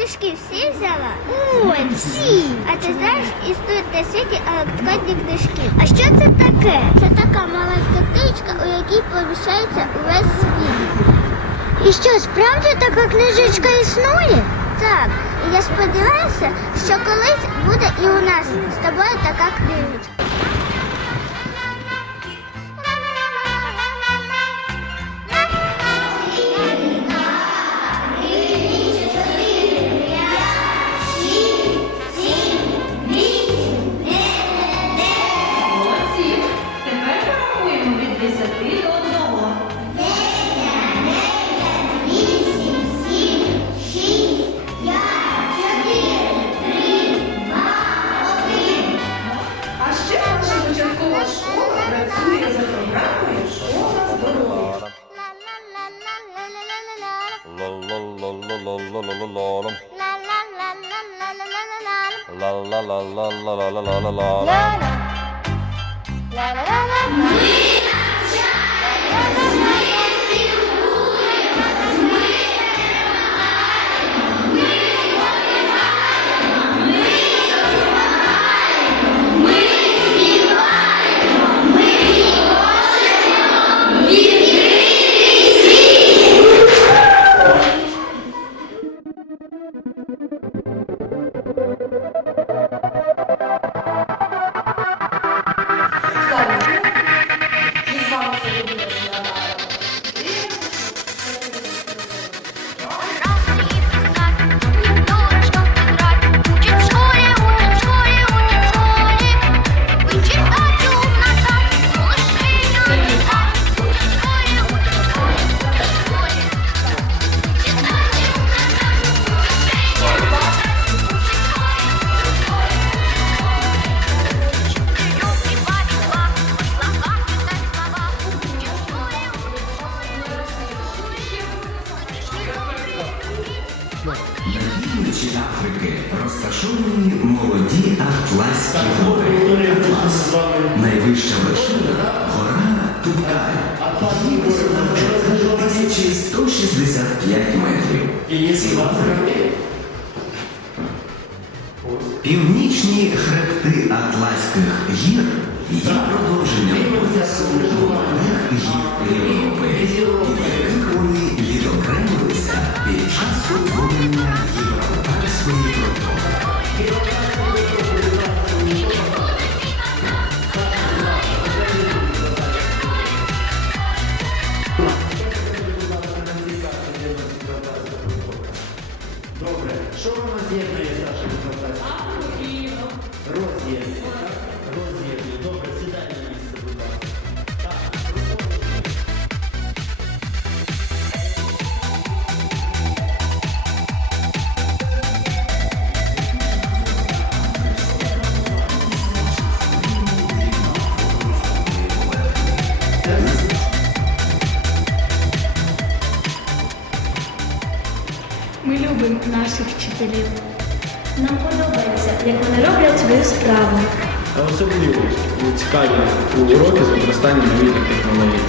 книжки всі взяла? Ой, всі. А ти знаєш, існують на світі електронні книжки. А що це таке? Це така маленька книжка, у якій поміщається увесь світ. І що, справді така книжечка існує? Так. Я сподіваюся, що колись буде і у нас з тобою така книжечка. oğlum. La la la la la la la la la la la. La la la la la la la la. la la la la la la la. We are shining. На півночі Африки розташовані молоді Атласські гори. Атлас. Найвища вершина гора Тубкаль. Її висота 4165 метрів. Північні хребти Атласських гір є продовженням гір Європи, Добре, що у нас з'єднує Саша фантазії? Роз'єднує. Роз'єднує. Добре, сідайте. Наших вчителів. Нам подобається, як вони роблять свою справу. А особливо цікаві уроки з використанням новітніх технологій.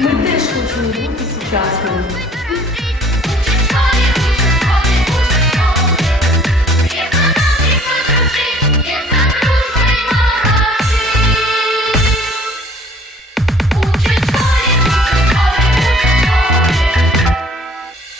Ми теж хочемо бути сучасними.